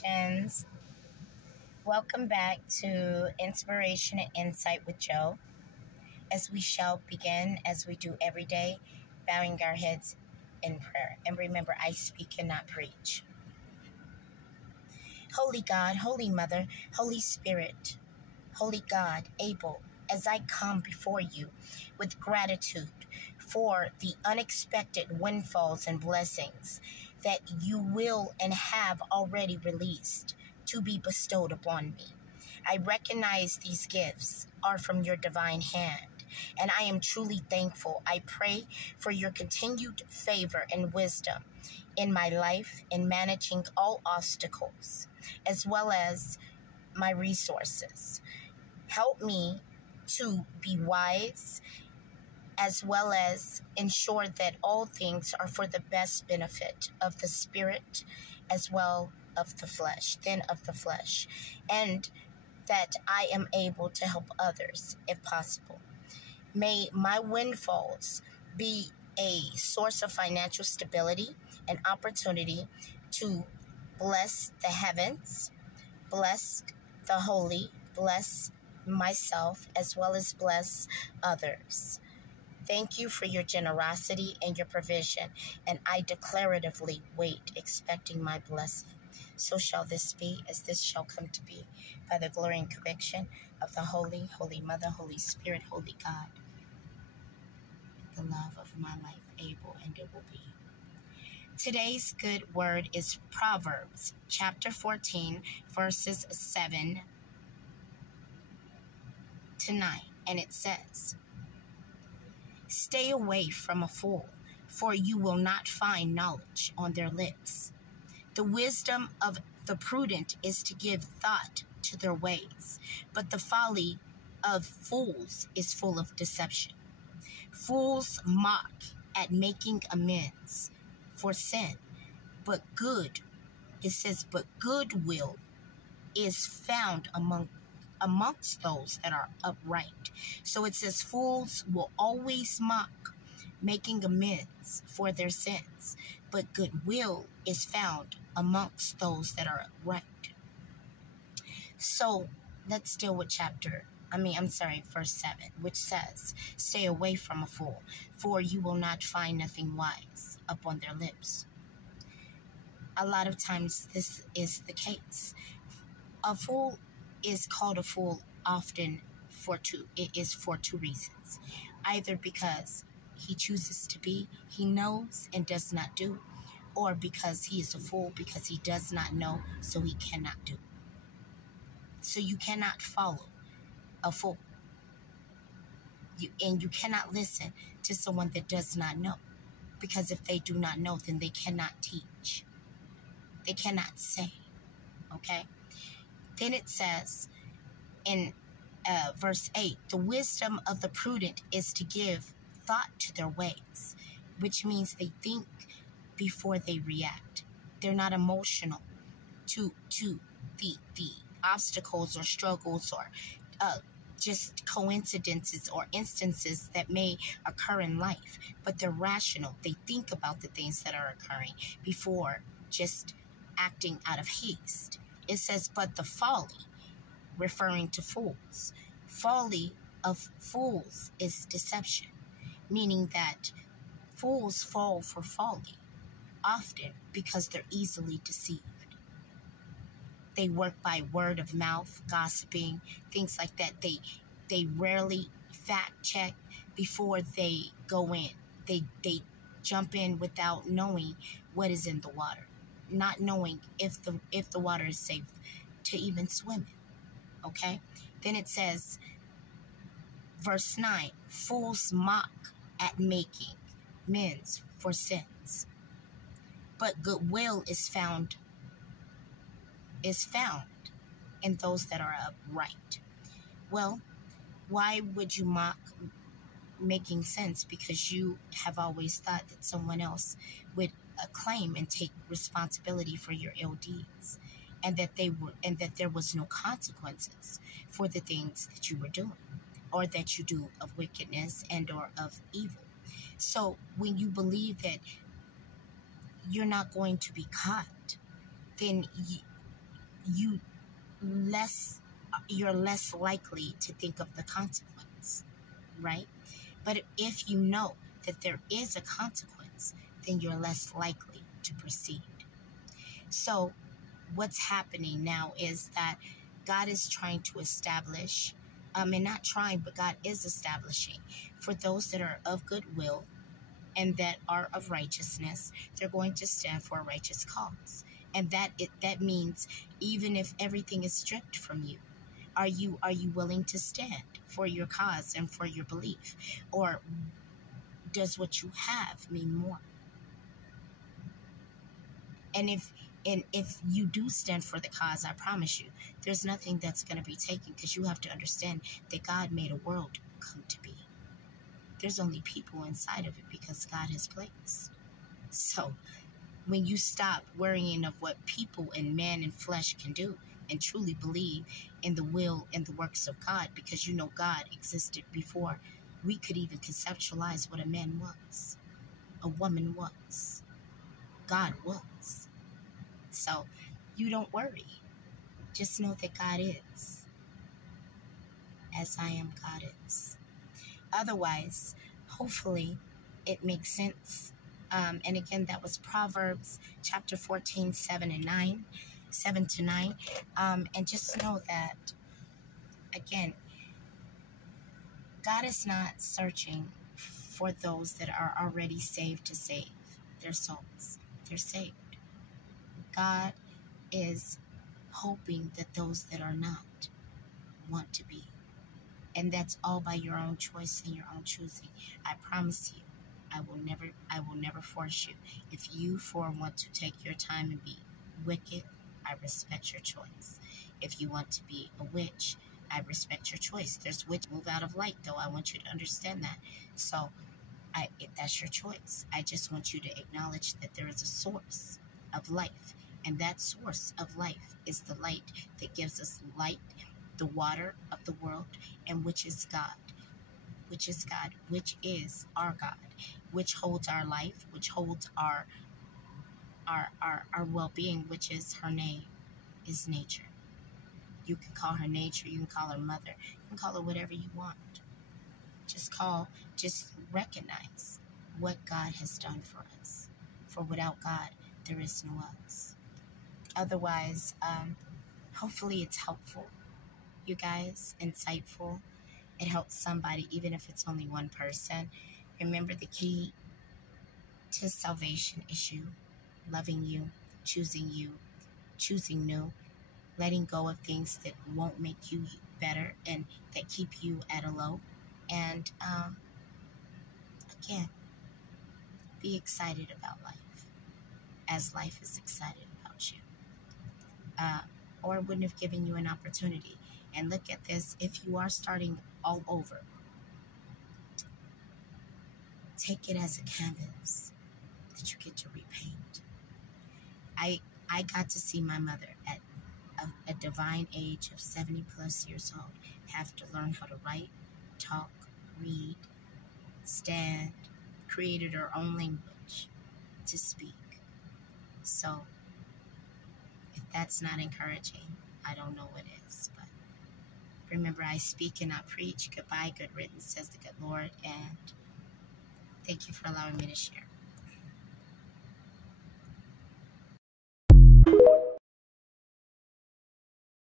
Friends. Welcome back to Inspiration and Insight with Joe. As we shall begin, as we do every day, bowing our heads in prayer. And remember, I speak and not preach. Holy God, Holy Mother, Holy Spirit, Holy God, able, as I come before you with gratitude for the unexpected windfalls and blessings that you will and have already released to be bestowed upon me. I recognize these gifts are from your divine hand, and I am truly thankful. I pray for your continued favor and wisdom in my life in managing all obstacles, as well as my resources. Help me to be wise, as well as ensure that all things are for the best benefit of the spirit, as well of the flesh, and that I am able to help others if possible. May my windfalls be a source of financial stability and opportunity to bless the heavens, bless the holy, bless myself, as well as bless others. Thank you for your generosity and your provision, and I declaratively wait, expecting my blessing. So shall this be, as this shall come to be, by the glory and conviction of the Holy, Holy Mother, Holy Spirit, Holy God, the love of my life, able, and it will be. Today's good word is Proverbs chapter 14, verses 7 to 9, and it says, "Stay away from a fool, for you will not find knowledge on their lips. The wisdom of the prudent is to give thought to their ways, but the folly of fools is full of deception. Fools mock at making amends for sin, but goodwill is found amongst those that are upright." So it says fools will always mock, making amends for their sins, but goodwill is found amongst those that are upright. So let's deal with verse 7, which says, "Stay away from a fool, for you will not find nothing wise upon their lips." A lot of times this is the case. A fool is called a fool often for two reasons. Either because he chooses to be, he knows and does not do, or because he is a fool because he does not know, so he cannot do. So you cannot follow a fool. You cannot listen to someone that does not know, because if they do not know, then they cannot teach. They cannot say, okay? Then it says in verse 8, "The wisdom of the prudent is to give thought to their ways," which means they think before they react. They're not emotional to the obstacles or struggles or just coincidences or instances that may occur in life, but they're rational. They think about the things that are occurring before just acting out of haste. It says, "But the folly," referring to fools, folly of fools is deception, meaning that fools fall for folly often because they're easily deceived. They work by word of mouth, gossiping, things like that. They rarely fact check before they go in. They jump in without knowing what is in the water, not knowing if the water is safe to even swim in. Okay? Then it says, verse 9, "Fools mock at making amends for sins, but goodwill is found in those that are upright." Well, why would you mock making sense? Because you have always thought that someone else would claim and take responsibility for your ill deeds, and that there was no consequences for the things that you were doing or that you do of wickedness and or of evil. So when you believe that you're not going to be caught, then you you're less likely to think of the consequence, right? But if you know that there is a consequence, then you're less likely to proceed. So what's happening now is that God is trying to establish, and not trying, but God is establishing for those that are of goodwill and that are of righteousness, they're going to stand for a righteous cause. And that means even if everything is stripped from you, are you willing to stand for your cause and for your belief? Or does what you have mean more? And if you do stand for the cause, I promise you, there's nothing that's going to be taken, because you have to understand that God made a world come to be. There's only people inside of it because God has placed. So when you stop worrying of what people and man and flesh can do and truly believe in the will and the works of God, because you know God existed before we could even conceptualize what a man was, a woman was, God was. So you don't worry. Just know that God is. As I am, God is. Otherwise, hopefully, it makes sense. And again, that was Proverbs chapter 14, 7 to 9. And just know that, again, God is not searching for those that are already saved to save their souls. They're saved. God is hoping that those that are not want to be. And that's all by your own choice and your own choosing. I promise you, I will never force you. If you want to take your time and be wicked, I respect your choice. If you want to be a witch, I respect your choice. There's witch move out of light, though. I want you to understand that. So that's your choice. I just want you to acknowledge that there is a source of life. And that source of life is the light that gives us light, the water of the world, and which is God. Which is God, which is our God, which holds our life, which holds our well-being, which is her name, is nature. You can call her nature, you can call her mother, you can call her whatever you want. Just recognize what God has done for us. For without God, there is no us. Otherwise, hopefully it's helpful, you guys, insightful. It helps somebody, even if it's only one person. Remember, the key to salvation is you, loving you, choosing new, letting go of things that won't make you better and that keep you at a low. And again, be excited about life as life is excited about you. Or it wouldn't have given you an opportunity. And look at this, if you are starting all over, take it as a canvas that you get to repaint. I got to see my mother at a divine age of 70 plus years old have to learn how to write, talk, read, stand, created her own language to speak. So if that's not encouraging, I don't know what is. But remember, I speak and not preach. Goodbye, good riddance, says the good Lord, and thank you for allowing me to share.